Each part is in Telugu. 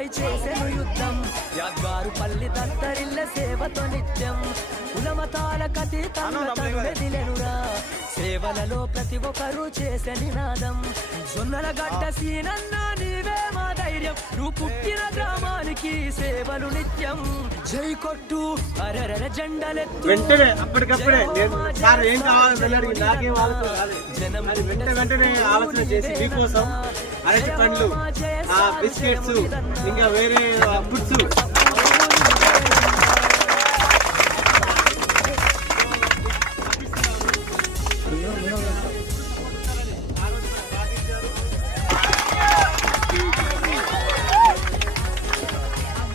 చేసెను యుద్ధం యాద్వారు పల్లి దత్తరిల్ల సేవతో నిత్యం కులమతాలకు అతీతంగా మెదిలెనురా సేవలలో ప్రతి ఒక్కరూ చేసే నినాదం జొన్నల గడ్డ సీనన్న నీవే మా ధైర్యం నువ్వు పుట్టిన గ్రామానికి సేవలు నిత్యం జై కొట్టు అరరర జెండలెత్తు వెంటనే అప్పటికప్పుడే సార్ ఏం కావాలని నాకేం ఆలోచన వెంటనే ఆలోచన చేసి మీకోసం అరటి పండ్లు బిస్కెట్స్ ఇంకా వేరే ఫుడ్స్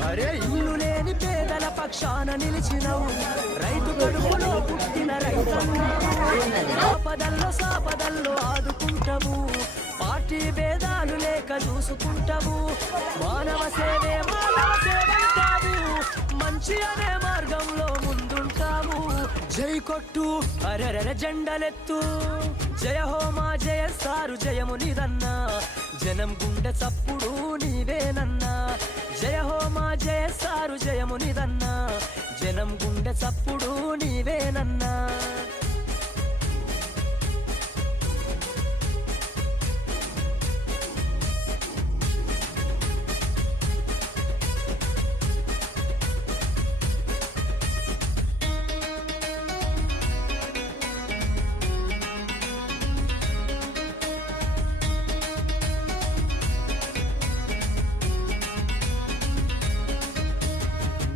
అరే ఇల్లు లేని పేదల పక్షాన నిలిచినవు రైతు కడుపులో పుట్టిన రైతన్నపదల్లో సాపదల్లో ఆదుకుంటావు పార్టీ భేదాలు లేక చూసుకుంటావు మానవ సేవే మానవ సేవంటావు మంచి అనే మార్గంలో ముందుంటావు జై కొట్టు అరరర జెండలెత్తు జయ హోమా జయ సారు జయము నిదన్నా జనం గుండె చప్పుడు నీవేనన్నా జయ హోమా జయ సారు జయము నిదన్నా జనం గుండె చప్పుడు నీవేనన్నా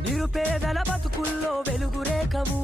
నిరుపేదల బతుకుల్లో వెలుగు రేఖవు